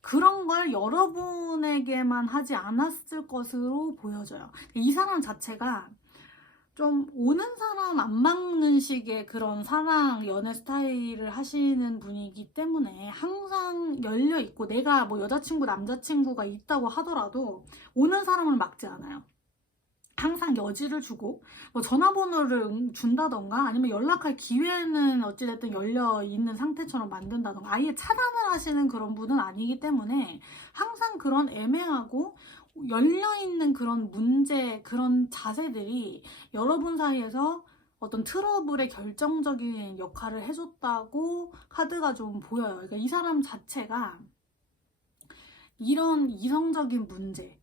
그런 걸 여러분에게만 하지 않았을 것으로 보여져요. 이 사람 자체가 좀 오는 사람 안 막는 식의 그런 사랑 연애 스타일을 하시는 분이기 때문에 항상 열려 있고, 내가 뭐 여자친구 남자친구가 있다고 하더라도 오는 사람을 막지 않아요. 항상 여지를 주고 뭐 전화번호를 준다던가 아니면 연락할 기회는 어찌됐든 열려 있는 상태처럼 만든다던가, 아예 차단을 하시는 그런 분은 아니기 때문에 항상 그런 애매하고 열려있는 그런 문제, 그런 자세들이 여러분 사이에서 어떤 트러블의 결정적인 역할을 해줬다고 카드가 좀 보여요. 그러니까 이 사람 자체가 이런 이성적인 문제,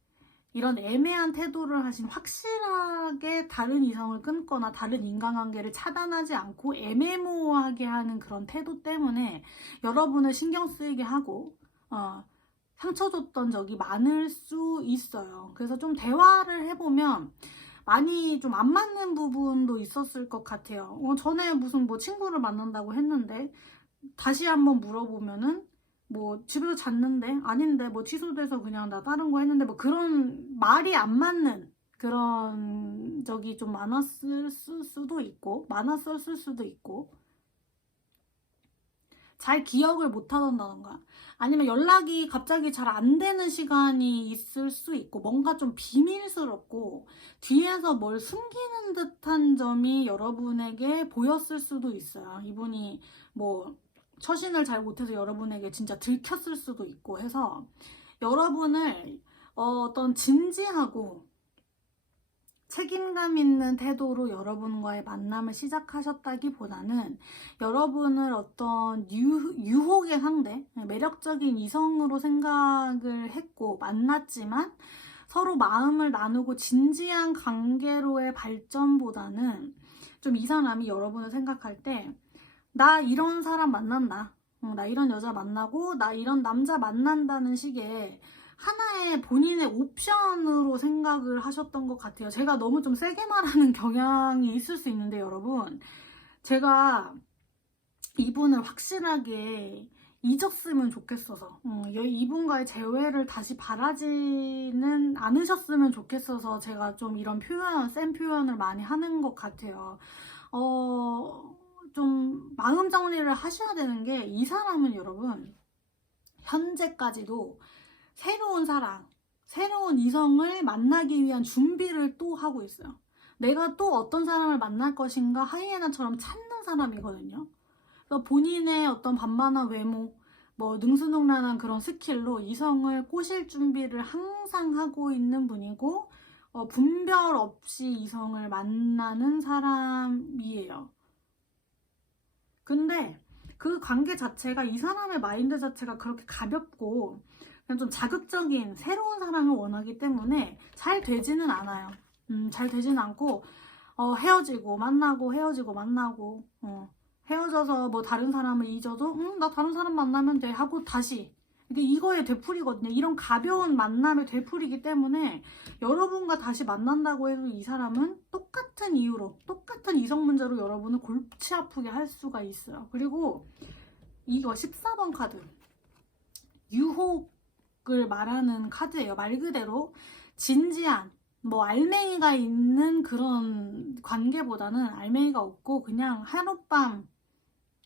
이런 애매한 태도를 하신, 확실하게 다른 이성을 끊거나 다른 인간관계를 차단하지 않고 애매모호하게 하는 그런 태도 때문에 여러분을 신경 쓰이게 하고 상처 줬던 적이 많을 수 있어요. 그래서 좀 대화를 해보면 많이 좀 안 맞는 부분도 있었을 것 같아요. 전에 무슨 뭐 친구를 만난다고 했는데 다시 한번 물어보면은 뭐 집에서 잤는데 아닌데 뭐 취소돼서 그냥 나 다른 거 했는데, 뭐 그런 말이 안 맞는 그런 적이 좀 많았을 수도 있고, 많았었을 수도 있고, 잘 기억을 못 하던다던가 아니면 연락이 갑자기 잘 안 되는 시간이 있을 수 있고, 뭔가 좀 비밀스럽고 뒤에서 뭘 숨기는 듯한 점이 여러분에게 보였을 수도 있어요. 이분이 뭐 처신을 잘 못해서 여러분에게 진짜 들켰을 수도 있고 해서, 여러분을 어떤 진지하고 책임감 있는 태도로 여러분과의 만남을 시작하셨다기보다는 여러분을 어떤 유혹의 상대, 매력적인 이성으로 생각을 했고 만났지만 서로 마음을 나누고 진지한 관계로의 발전보다는 좀 이 사람이 여러분을 생각할 때 나 이런 사람 만난다, 나 이런 여자 만나고 나 이런 남자 만난다는 식의 하나의 본인의 옵션으로 생각을 하셨던 것 같아요. 제가 너무 좀 세게 말하는 경향이 있을 수 있는데, 여러분, 제가 이분을 확실하게 잊었으면 좋겠어서, 이분과의 재회를 다시 바라지는 않으셨으면 좋겠어서 제가 좀 이런 센 표현을 많이 하는 것 같아요. 좀 마음 정리를 하셔야 되는 게, 이 사람은 여러분 현재까지도 새로운 사랑, 새로운 이성을 만나기 위한 준비를 또 하고 있어요. 내가 또 어떤 사람을 만날 것인가 하이에나처럼 찾는 사람이거든요. 그래서 본인의 어떤 반반한 외모, 뭐 능수능란한 그런 스킬로 이성을 꼬실 준비를 항상 하고 있는 분이고, 분별 없이 이성을 만나는 사람이에요. 근데 그 관계 자체가, 이 사람의 마인드 자체가 그렇게 가볍고 그냥 좀 자극적인 새로운 사랑을 원하기 때문에 잘 되지는 않아요. 잘 되지는 않고 헤어지고 만나고 헤어지고 만나고, 헤어져서 뭐 다른 사람을 잊어도 나 다른 사람 만나면 돼 하고 다시, 이거의 되풀이거든요. 이런 가벼운 만남의 되풀이기 때문에 여러분과 다시 만난다고 해도 이 사람은 똑같은 이유로, 똑같은 이성 문제로 여러분을 골치 아프게 할 수가 있어요. 그리고 이거 14번 카드, 유혹을 말하는 카드예요. 말 그대로 진지한 뭐 알맹이가 있는 그런 관계보다는 알맹이가 없고 그냥 하룻밤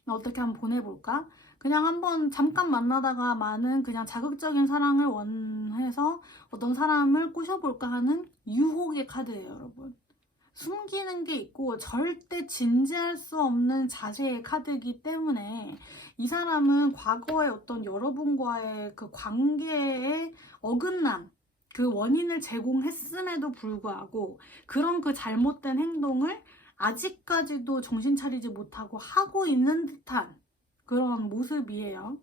어떻게 한번 보내볼까? 그냥 한번 잠깐 만나다가 마는 그냥 자극적인 사랑을 원해서 어떤 사람을 꼬셔볼까 하는 유혹의 카드예요, 여러분. 숨기는 게 있고 절대 진지할 수 없는 자세의 카드이기 때문에 이 사람은 과거의 어떤 여러분과의 그 관계의 어긋남, 그 원인을 제공했음에도 불구하고 그런 그 잘못된 행동을 아직까지도 정신 차리지 못하고 하고 있는 듯한 그런 모습이에요.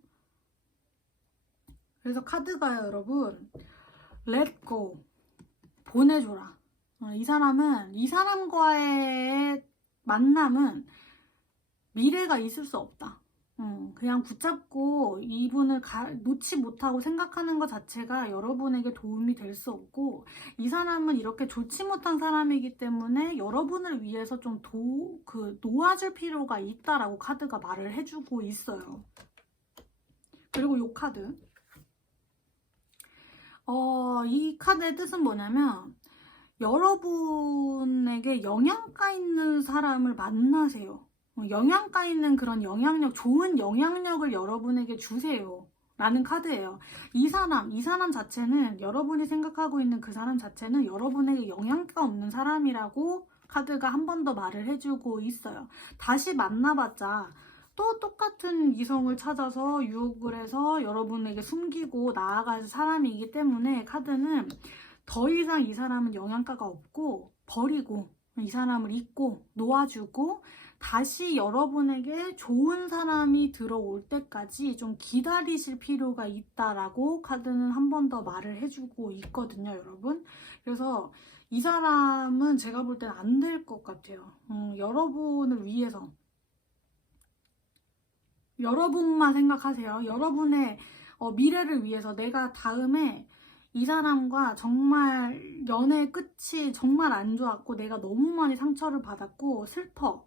그래서 카드가요, 여러분, let go, 보내줘라. 이 사람과의 만남은 미래가 있을 수 없다. 그냥 붙잡고 이분을 놓지 못하고 생각하는 것 자체가 여러분에게 도움이 될 수 없고, 이 사람은 이렇게 좋지 못한 사람이기 때문에 여러분을 위해서 좀 놓아줄 필요가 있다라고 카드가 말을 해주고 있어요. 그리고 이 카드. 이 카드의 뜻은 뭐냐면, 여러분에게 영양가 있는 사람을 만나세요. 영양가 있는 그런 영향력, 좋은 영향력을 여러분에게 주세요. 라는 카드예요. 이 사람 자체는, 여러분이 생각하고 있는 그 사람 자체는 여러분에게 영양가 없는 사람이라고 카드가 한 번 더 말을 해주고 있어요. 다시 만나봤자 또 똑같은 이성을 찾아서 유혹을 해서 여러분에게 숨기고 나아갈 사람이기 때문에, 카드는 더 이상 이 사람은 영양가가 없고 버리고, 이 사람을 잊고 놓아주고 다시 여러분에게 좋은 사람이 들어올 때까지 좀 기다리실 필요가 있다라고 카드는 한 번 더 말을 해주고 있거든요, 여러분. 그래서 이 사람은 제가 볼 때는 안 될 것 같아요. 여러분을 위해서, 여러분만 생각하세요. 여러분의 미래를 위해서, 내가 다음에 이 사람과 정말 연애 끝이 정말 안 좋았고 내가 너무 많이 상처를 받았고 슬퍼.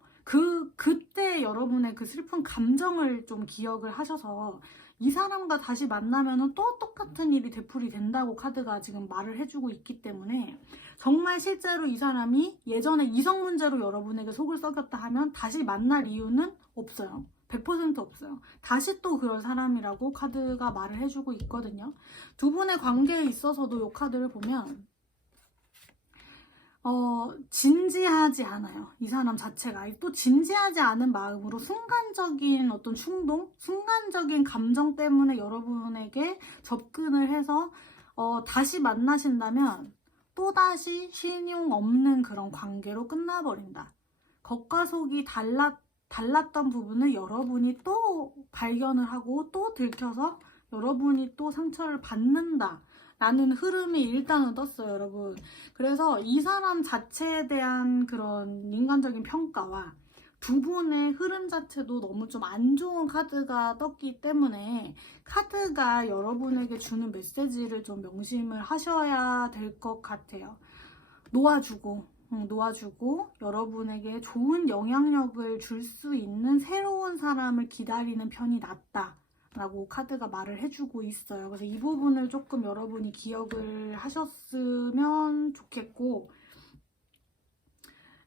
그때 여러분의 그 슬픈 감정을 좀 기억을 하셔서 이 사람과 다시 만나면은 또 똑같은 일이 되풀이 된다고 카드가 지금 말을 해주고 있기 때문에, 정말 실제로 이 사람이 예전에 이성 문제로 여러분에게 속을 썩였다 하면 다시 만날 이유는 없어요. 100% 없어요. 다시 또 그런 사람이라고 카드가 말을 해주고 있거든요. 두 분의 관계에 있어서도 이 카드를 보면 진지하지 않아요. 이 사람 자체가 또 진지하지 않은 마음으로 순간적인 어떤 충동, 순간적인 감정 때문에 여러분에게 접근을 해서 다시 만나신다면 또다시 신용 없는 그런 관계로 끝나버린다. 겉과 속이 달랐던 부분을 여러분이 또 발견을 하고 또 들켜서 여러분이 또 상처를 받는다 라는 흐름이 일단은 떴어요, 여러분. 그래서 이 사람 자체에 대한 그런 인간적인 평가와 두 분의 흐름 자체도 너무 좀 안 좋은 카드가 떴기 때문에, 카드가 여러분에게 주는 메시지를 좀 명심을 하셔야 될 것 같아요. 놓아주고 여러분에게 좋은 영향력을 줄 수 있는 새로운 사람을 기다리는 편이 낫다 라고 카드가 말을 해주고 있어요. 그래서 이 부분을 조금 여러분이 기억을 하셨으면 좋겠고,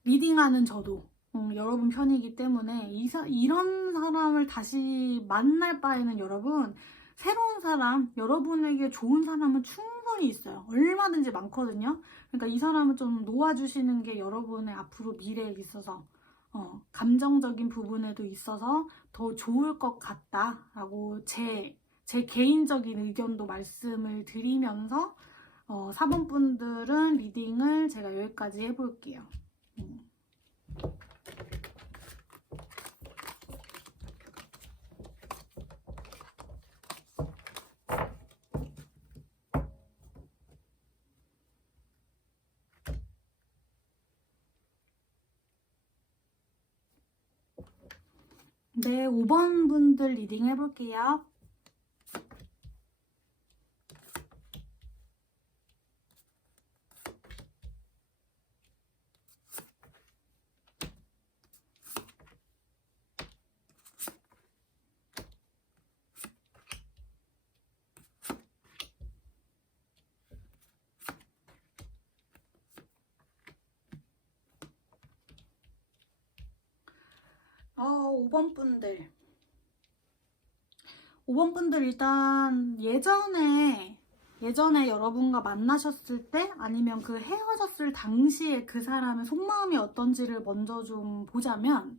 리딩하는 저도 여러분 편이기 때문에 이런 사람을 다시 만날 바에는 여러분, 새로운 사람, 여러분에게 좋은 사람은 충분히 있어요. 얼마든지 많거든요. 그러니까 이 사람을 좀 놓아주시는 게 여러분의 앞으로 미래에 있어서 감정적인 부분에도 있어서 더 좋을 것 같다라고 제 개인적인 의견도 말씀을 드리면서 4번 분들은 리딩을 제가 여기까지 해볼게요. 네, 5번 분들 리딩 해볼게요. 오 번 분들 일단 예전에 여러분과 만나셨을 때 아니면 그 헤어졌을 당시에 그 사람의 속마음이 어떤지를 먼저 좀 보자면,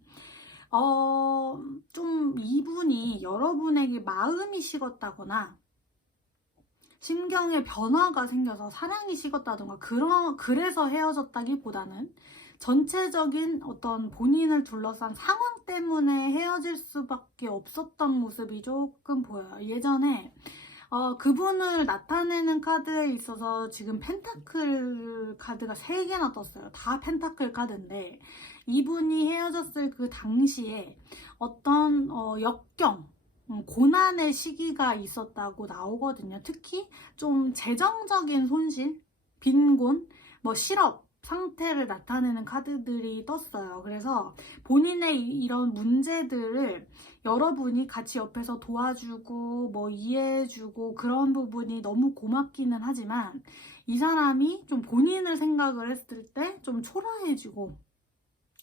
좀 이분이 여러분에게 마음이 식었다거나 심경의 변화가 생겨서 사랑이 식었다던가 그래서 헤어졌다기보다는 전체적인 어떤 본인을 둘러싼 상황 때문에 헤어질 수밖에 없었던 모습이 조금 보여요. 예전에 그분을 나타내는 카드에 있어서 지금 펜타클 카드가 3개나 떴어요. 다 펜타클 카드인데, 이분이 헤어졌을 그 당시에 어떤 역경, 고난의 시기가 있었다고 나오거든요. 특히 좀 재정적인 손실, 빈곤, 뭐 실업 상태를 나타내는 카드들이 떴어요. 그래서 본인의 이런 문제들을 여러분이 같이 옆에서 도와주고 뭐 이해해주고 그런 부분이 너무 고맙기는 하지만 이 사람이 좀 본인을 생각을 했을 때 좀 초라해지고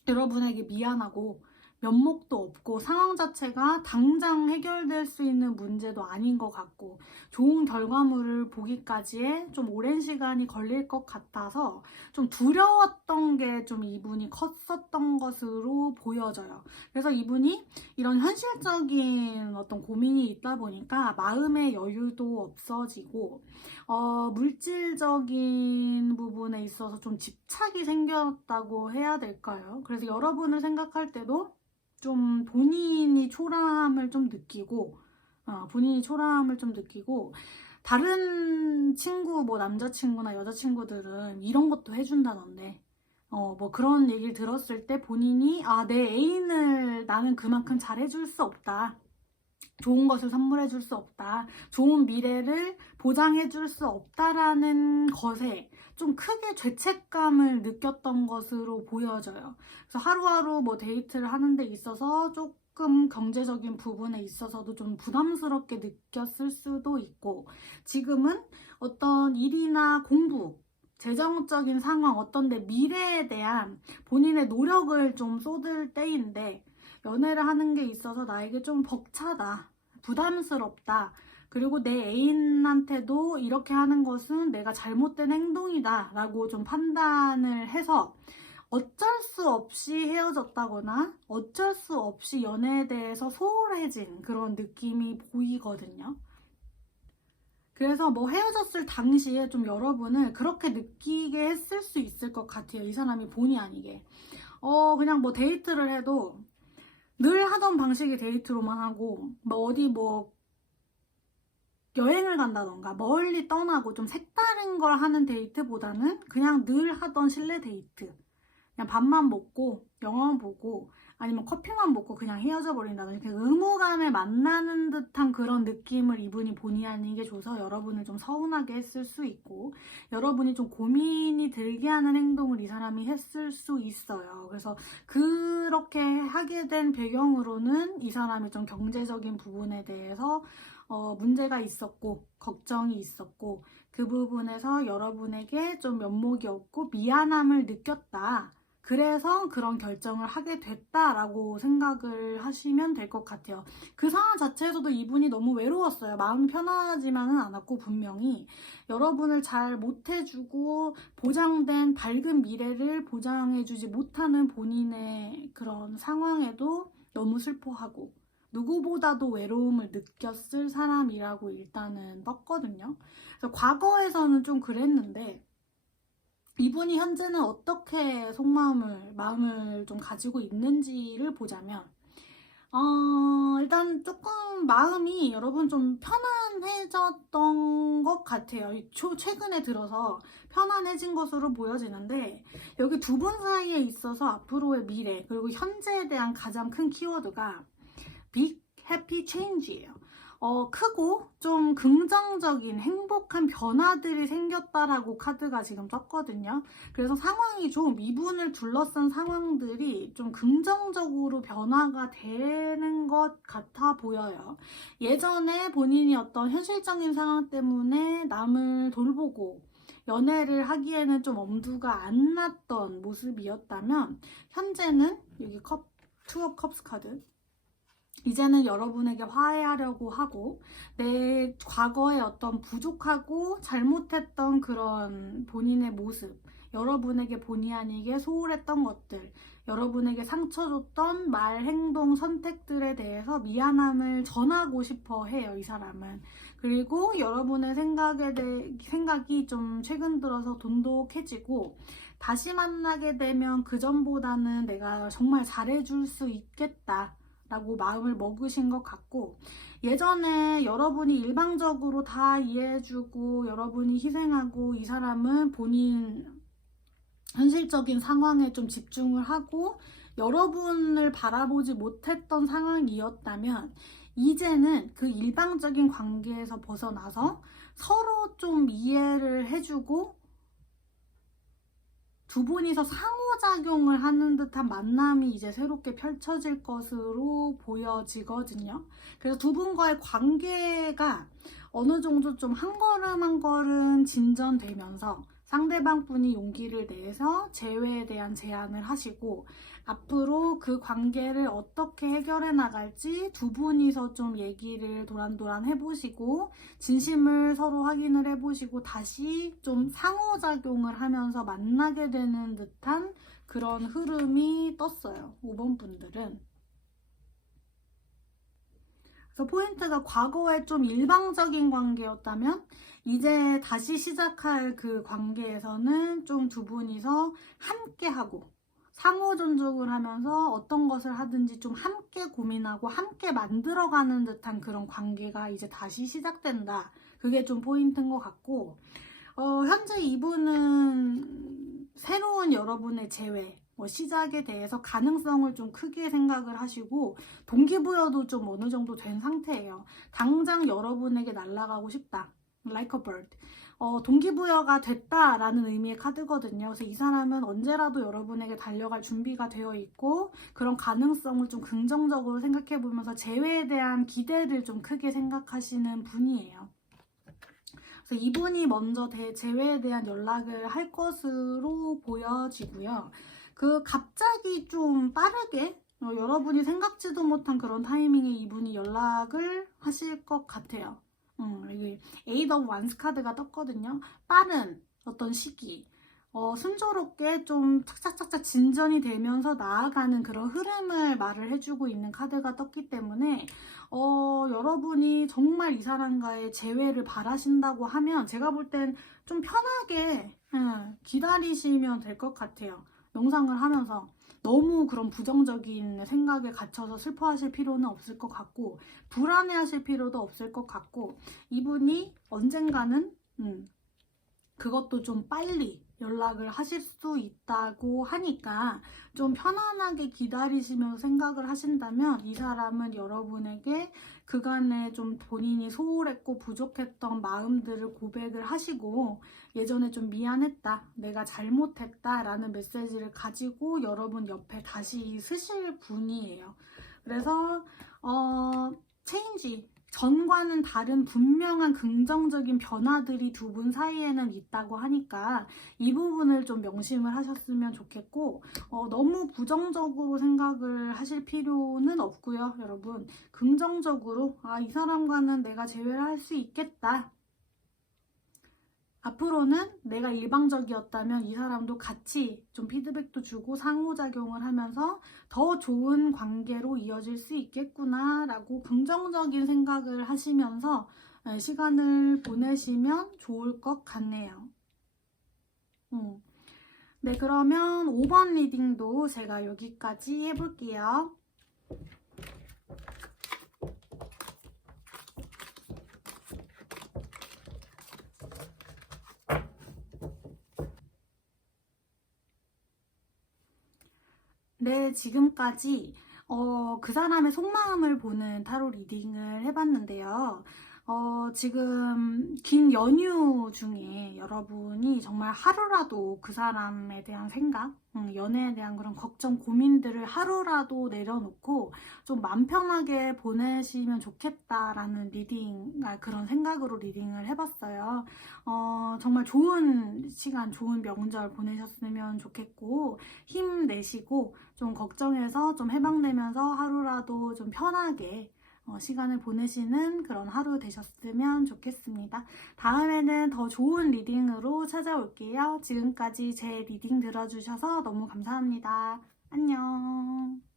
여러분에게 미안하고 면목도 없고 상황 자체가 당장 해결될 수 있는 문제도 아닌 것 같고 좋은 결과물을 보기까지에 좀 오랜 시간이 걸릴 것 같아서 좀 두려웠던 게 좀 이분이 컸었던 것으로 보여져요. 그래서 이분이 이런 현실적인 어떤 고민이 있다 보니까 마음의 여유도 없어지고 물질적인 부분에 있어서 좀 집착이 생겼다고 해야 될까요? 그래서 여러분을 생각할 때도 좀 본인이 초라함을 좀 느끼고, 다른 친구, 뭐 남자친구나 여자친구들은 이런 것도 해준다던데, 뭐 그런 얘기를 들었을 때 본인이, 내 애인을 나는 그만큼 잘해줄 수 없다. 좋은 것을 선물해 줄 수 없다. 좋은 미래를 보장해 줄 수 없다라는 것에 좀 크게 죄책감을 느꼈던 것으로 보여져요. 그래서 하루하루 뭐 데이트를 하는 데 있어서 조금 경제적인 부분에 있어서도 좀 부담스럽게 느꼈을 수도 있고, 지금은 어떤 일이나 공부, 재정적인 상황, 어떤 데 미래에 대한 본인의 노력을 좀 쏟을 때인데, 연애를 하는 게 있어서 나에게 좀 벅차다, 부담스럽다, 그리고 내 애인한테도 이렇게 하는 것은 내가 잘못된 행동이다 라고 좀 판단을 해서 어쩔 수 없이 헤어졌다거나 어쩔 수 없이 연애에 대해서 소홀해진 그런 느낌이 보이거든요. 그래서 뭐 헤어졌을 당시에 좀 여러분을 그렇게 느끼게 했을 수 있을 것 같아요. 이 사람이 본의 아니게. 그냥 뭐 데이트를 해도 늘 하던 방식의 데이트로만 하고, 뭐 어디 뭐 여행을 간다던가 멀리 떠나고 좀 색다른 걸 하는 데이트보다는 그냥 늘 하던 실내 데이트, 그냥 밥만 먹고 영화만 보고 아니면 커피만 먹고 그냥 헤어져 버린다든지 의무감에 만나는 듯한 그런 느낌을 이분이 본의 아니게 줘서 여러분을 좀 서운하게 했을 수 있고, 여러분이 좀 고민이 들게 하는 행동을 이 사람이 했을 수 있어요. 그래서 그렇게 하게 된 배경으로는 이 사람이 좀 경제적인 부분에 대해서 문제가 있었고 걱정이 있었고, 그 부분에서 여러분에게 좀 면목이 없고 미안함을 느꼈다. 그래서 그런 결정을 하게 됐다라고 생각을 하시면 될 것 같아요. 그 상황 자체에서도 이분이 너무 외로웠어요. 마음이 편하지만은 않았고, 분명히 여러분을 잘 못해주고 보장된 밝은 미래를 보장해주지 못하는 본인의 그런 상황에도 너무 슬퍼하고 누구보다도 외로움을 느꼈을 사람이라고 일단은 떴거든요. 그래서 과거에서는 좀 그랬는데 이분이 현재는 어떻게 마음을 좀 가지고 있는지를 보자면, 일단 조금 마음이 여러분 좀 편안해졌던 것 같아요. 최근에 들어서 편안해진 것으로 보여지는데, 여기 두 분 사이에 있어서 앞으로의 미래, 그리고 현재에 대한 가장 큰 키워드가 빅 해피 체인지예요. 크고 좀 긍정적인 행복한 변화들이 생겼다라고 카드가 지금 떴거든요. 그래서 상황이 좀 이분을 둘러싼 상황들이 좀 긍정적으로 변화가 되는 것 같아 보여요. 예전에 본인이 어떤 현실적인 상황 때문에 남을 돌보고 연애를 하기에는 좀 엄두가 안 났던 모습이었다면, 현재는 여기 투 업 컵스 카드, 이제는 여러분에게 화해하려고 하고, 내 과거의 어떤 부족하고 잘못했던 그런 본인의 모습, 여러분에게 본의 아니게 소홀했던 것들, 여러분에게 상처 줬던 말, 행동, 선택들에 대해서 미안함을 전하고 싶어 해요, 이 사람은. 그리고 여러분의 생각이 좀 최근 들어서 돈독해지고, 다시 만나게 되면 그전보다는 내가 정말 잘해줄 수 있겠다 라고 마음을 먹으신 것 같고, 예전에 여러분이 일방적으로 다 이해해주고 여러분이 희생하고 이 사람은 본인 현실적인 상황에 좀 집중을 하고 여러분을 바라보지 못했던 상황이었다면 이제는 그 일방적인 관계에서 벗어나서 서로 좀 이해를 해주고 두 분이서 상호작용을 하는 듯한 만남이 이제 새롭게 펼쳐질 것으로 보여지거든요. 그래서 두 분과의 관계가 어느 정도 좀 한 걸음 한 걸음 진전되면서 상대방 분이 용기를 내서 재회에 대한 제안을 하시고 앞으로 그 관계를 어떻게 해결해 나갈지 두 분이서 좀 얘기를 도란도란 해보시고 진심을 서로 확인을 해보시고 다시 좀 상호작용을 하면서 만나게 되는 듯한 그런 흐름이 떴어요. 5번 분들은. 그래서 포인트가 과거에 좀 일방적인 관계였다면 이제 다시 시작할 그 관계에서는 좀 두 분이서 함께하고 상호 존중을 하면서 어떤 것을 하든지 좀 함께 고민하고 함께 만들어가는 듯한 그런 관계가 이제 다시 시작된다. 그게 좀 포인트인 것 같고 현재 이분은 새로운 여러분의 재회 시작에 대해서 가능성을 좀 크게 생각을 하시고 동기부여도 좀 어느 정도 된 상태예요. 당장 여러분에게 날아가고 싶다. Like a bird. 동기부여가 됐다라는 의미의 카드거든요. 그래서 이 사람은 언제라도 여러분에게 달려갈 준비가 되어 있고 그런 가능성을 좀 긍정적으로 생각해 보면서 재회에 대한 기대를 좀 크게 생각하시는 분이에요. 그래서 이분이 먼저 재회에 대한 연락을 할 것으로 보여지고요. 갑자기 좀 빠르게 여러분이 생각지도 못한 그런 타이밍에 이분이 연락을 하실 것 같아요. 여기 에이드 오브 완스 카드가 떴거든요. 빠른 어떤 시기, 순조롭게 좀 착착착착 진전이 되면서 나아가는 그런 흐름을 말을 해주고 있는 카드가 떴기 때문에 여러분이 정말 이 사람과의 재회를 바라신다고 하면 제가 볼 땐 좀 편하게 기다리시면 될 것 같아요. 영상을 하면서 너무 그런 부정적인 생각에 갇혀서 슬퍼하실 필요는 없을 것 같고 불안해하실 필요도 없을 것 같고 이분이 언젠가는 그것도 좀 빨리 연락을 하실 수 있다고 하니까 좀 편안하게 기다리시면서 생각을 하신다면 이 사람은 여러분에게 그간에 좀 본인이 소홀했고 부족했던 마음들을 고백을 하시고 예전에 좀 미안했다, 내가 잘못했다 라는 메시지를 가지고 여러분 옆에 다시 서실 분이에요. 그래서 체인지 전과는 다른 분명한 긍정적인 변화들이 두 분 사이에는 있다고 하니까 이 부분을 좀 명심을 하셨으면 좋겠고 너무 부정적으로 생각을 하실 필요는 없고요. 여러분 긍정적으로 이 사람과는 내가 재회를 할 수 있겠다. 앞으로는 내가 일방적이었다면 이 사람도 같이 좀 피드백도 주고 상호작용을 하면서 더 좋은 관계로 이어질 수 있겠구나 라고 긍정적인 생각을 하시면서 시간을 보내시면 좋을 것 같네요. 네, 그러면 5번 리딩도 제가 여기까지 해볼게요. 네, 지금까지 그 사람의 속마음을 보는 타로 리딩을 해봤는데요. 지금 긴 연휴 중에 여러분이 정말 하루라도 그 사람에 대한 생각, 연애에 대한 그런 걱정, 고민들을 하루라도 내려놓고 좀 마음 편하게 보내시면 좋겠다라는 그런 생각으로 리딩을 해봤어요. 정말 좋은 시간, 좋은 명절 보내셨으면 좋겠고 힘내시고 좀 걱정해서 좀 해방되면서 하루라도 좀 편하게 시간을 보내시는 그런 하루 되셨으면 좋겠습니다. 다음에는 더 좋은 리딩으로 찾아올게요. 지금까지 제 리딩 들어주셔서 너무 감사합니다. 안녕.